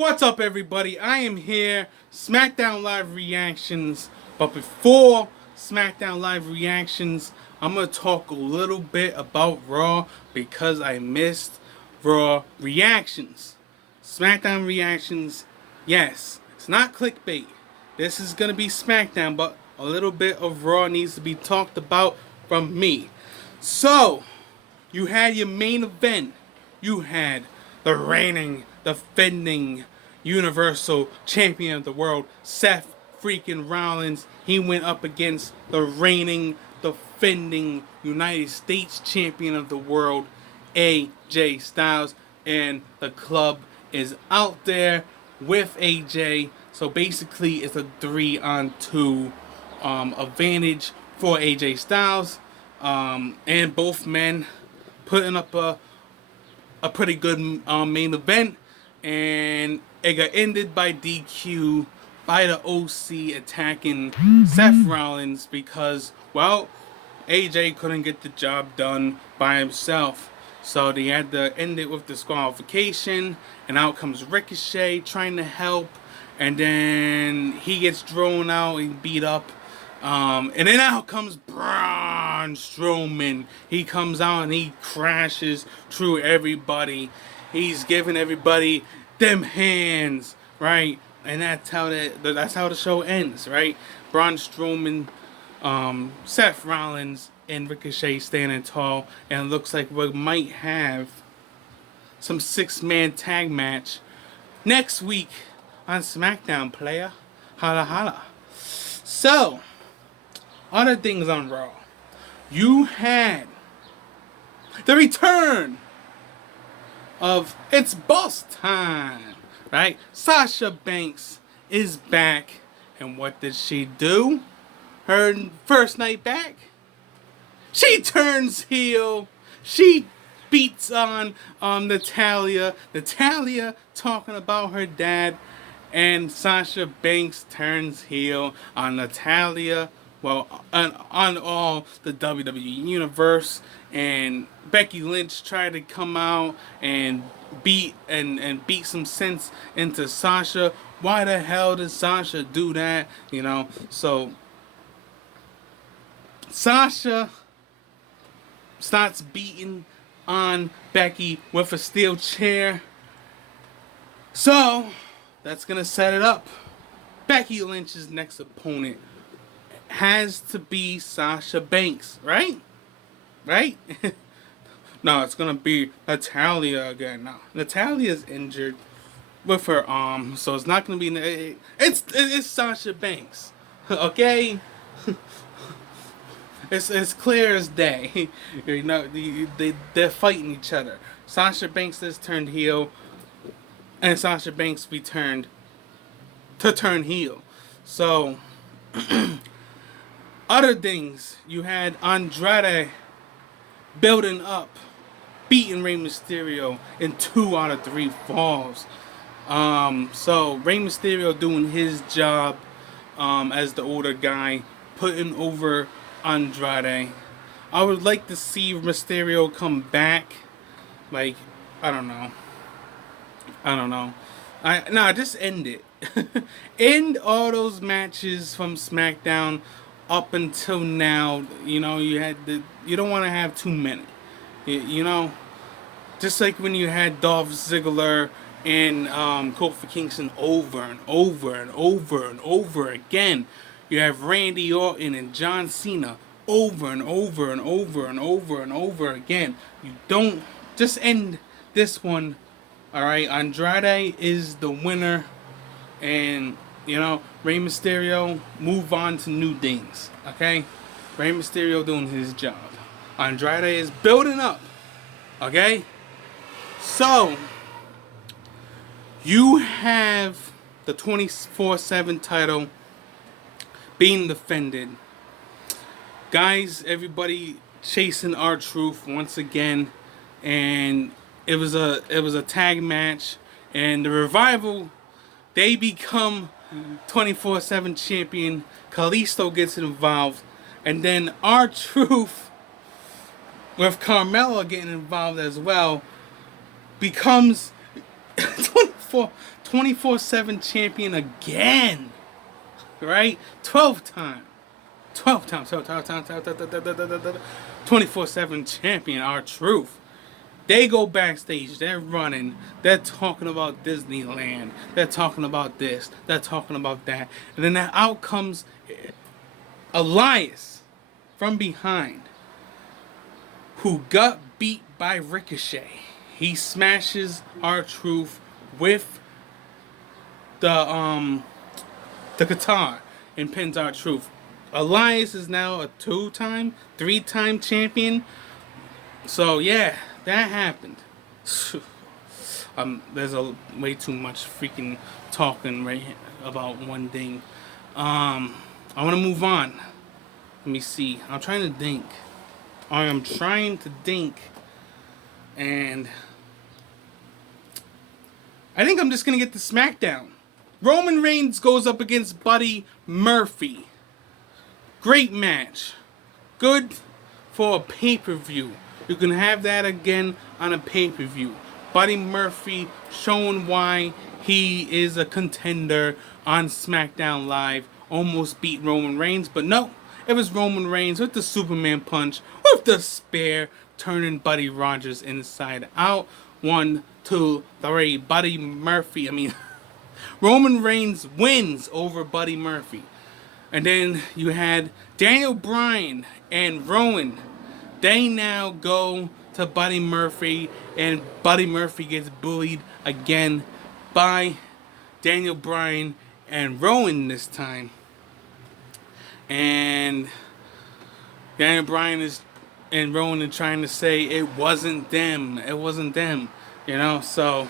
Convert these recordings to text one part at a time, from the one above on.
What's up, everybody? I am here, SmackDown Live Reactions. But before SmackDown Live Reactions, I'm going to talk a little bit about Raw because I missed Raw Reactions. SmackDown Reactions, yes, it's not clickbait. This is going to be SmackDown, but a little bit of Raw needs to be talked about from me. So, you had your main event. You had the reigning, defending Universal Champion of the world, Seth freaking Rollins. He went up against the reigning, defending United States Champion of the world, AJ Styles. And the club is out there with AJ. So basically, it's a 3-on-2 advantage for AJ Styles. And both men putting up a pretty good main event, and it got ended by DQ by the OC attacking Seth Rollins because, well, AJ couldn't get the job done by himself. So they had to end it with disqualification, and out comes Ricochet trying to help, and then he gets thrown out and beat up. And then out comes Braun Strowman. He comes out and he crashes through everybody. He's giving everybody them hands, right? And that's how the show ends, right? Braun Strowman, Seth Rollins, and Ricochet standing tall, and it looks like we might have some 6-man tag match next week on SmackDown, player. Holla holla. So, other things on Raw. You had the return of It's Boss Time, right? Sasha Banks is back, and what did she do? Her first night back, she turns heel. She beats on Natalya. Natalya talking about her dad, and Sasha Banks turns heel on Natalya. Well, on all the WWE Universe, and Becky Lynch tried to come out and beat some sense into Sasha. Why the hell did Sasha do that? You know, so Sasha starts beating on Becky with a steel chair. So that's gonna set it up. Becky Lynch's next opponent has to be Sasha Banks, right? Right? No, it's gonna be Natalya again. No, Natalya's injured with her arm, so it's not gonna be. It's Sasha Banks, okay? It's clear as day. You know, they're fighting each other. Sasha Banks has turned heel, and Sasha Banks returned to turn heel. So. Other things, you had Andrade building up, beating Rey Mysterio in 2 out of 3 falls. So Rey Mysterio doing his job as the older guy, putting over Andrade. I would like to see Mysterio come back. Like, I don't know. Just end it. End all those matches from SmackDown up until now. You know, you don't want to have too many. You know, just like when you had Dolph Ziggler and Kofi Kingston over and over and over and over again. You have Randy Orton and John Cena over and over and over and over and over again. You don't just end this one. All right, Andrade is the winner, and you know, Rey Mysterio move on to new things. Okay, Rey Mysterio doing his job. Andrade is building up. Okay, so you have the 24/7 title being defended. Guys, everybody chasing R-Truth once again, and it was a tag match, and the Revival, they become 24/7 champion. Kalisto gets involved, and then R-Truth, with Carmella getting involved as well, becomes 24 24/7 champion again, right? 12 times. 12 times, 24/7 champion, R-Truth. They go backstage, they're running, they're talking about Disneyland, they're talking about this, they're talking about that. And then out comes Elias from behind, who got beat by Ricochet. He smashes R-Truth with the guitar and pins R-Truth. Elias is now a 2-time, 3-time champion. So yeah, that happened. There's way too much freaking talking right here about one thing. I want to move on. Let me see. I'm trying to think. And I think I'm just gonna get the SmackDown. Roman Reigns goes up against Buddy Murphy. Great match. Good for a pay-per-view. You can have that again on a pay-per-view. Buddy Murphy showing why he is a contender on SmackDown Live. Almost beat Roman Reigns, but no. It was Roman Reigns with the Superman punch, with the spear, turning Buddy Rogers inside out. 1, 2, 3. Buddy Murphy, Roman Reigns wins over Buddy Murphy. And then you had Daniel Bryan and Rowan. They now go to Buddy Murphy, and Buddy Murphy gets bullied again by Daniel Bryan and Rowan this time. And Daniel Bryan and Rowan are trying to say it wasn't them. It wasn't them. So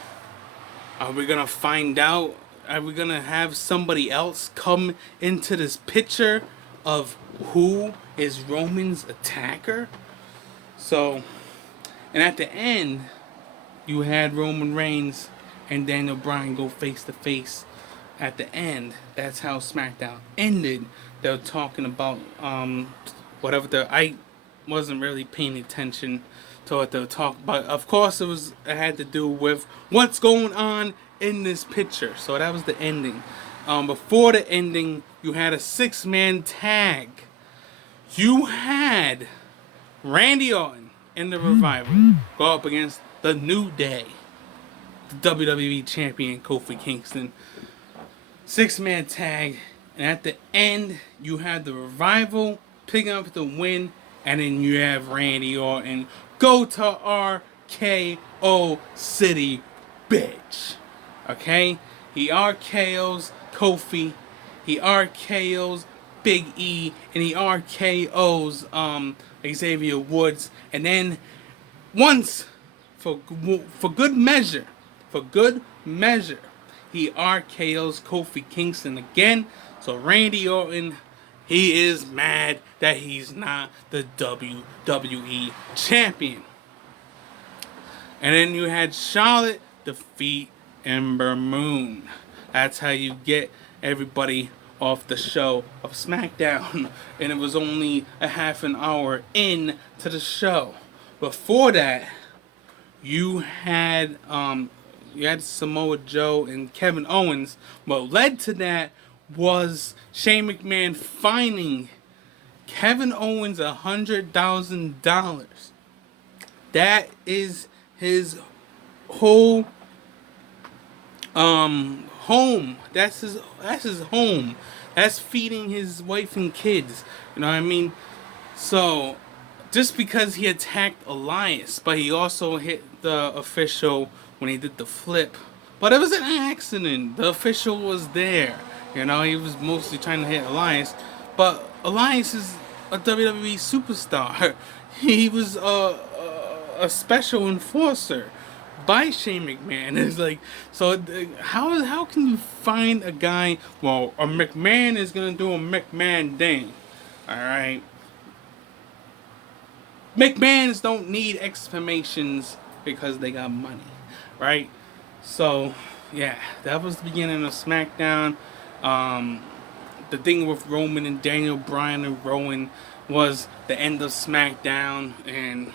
are we going to find out? Are we going to have somebody else come into this picture of who is Roman's attacker? So, and at the end, you had Roman Reigns and Daniel Bryan go face to face. At the end, that's how SmackDown ended. They were talking about I wasn't really paying attention to what they were talking about. Of course, it had to do with what's going on in this picture. So that was the ending. Before the ending, you had a 6-man tag. You had Randy Orton and the Revival go up against the New Day, the WWE Champion Kofi Kingston. 6-man tag, and at the end you have the Revival picking up the win, and then you have Randy Orton go to RKO City, bitch. Okay, he RKO's Kofi, he RKO's Big E, and he RKO's Xavier Woods, and then once for good measure, he RKO's Kofi Kingston again. So Randy Orton, he is mad that he's not the WWE champion. And then you had Charlotte defeat Ember Moon. That's how you get everybody off the show of SmackDown. And it was only a half an hour in to the show. Before that, you had Samoa Joe and Kevin Owens. What led to that was Shane McMahon fining Kevin Owens $100,000. That is his whole home. That's his home. That's feeding his wife and kids. You know what I mean? So just because he attacked Elias, but he also hit the official when he did the flip. But it was an accident. The official was there. He was mostly trying to hit Elias. But Elias is a WWE superstar. He was a special enforcer by Shane McMahon. It's like, so how can you find a guy? Well, a McMahon is gonna do a McMahon thing. All right. McMahons don't need explanations because they got money, right? So, yeah, that was the beginning of SmackDown. The thing with Roman and Daniel Bryan and Rowan was the end of SmackDown, and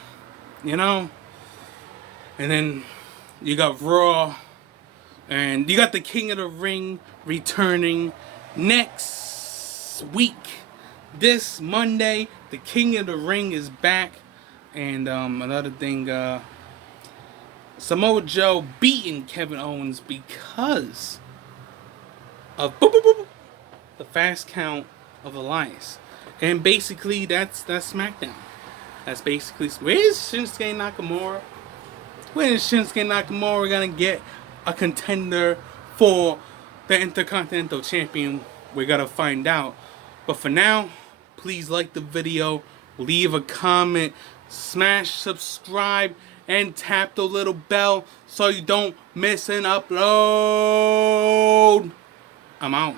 and then you got Raw And you got the King of the Ring returning next week. This Monday, the King of the Ring is back. And another thing, Samoa Joe beating Kevin Owens because of the fast count of Elias. And basically, that's SmackDown. That's basically, where's Shinsuke Nakamura? When is Shinsuke Nakamura gonna get a contender for the Intercontinental Champion? We're gonna find out. But for now, please like the video, leave a comment, smash subscribe, and tap the little bell so you don't miss an upload. I'm out.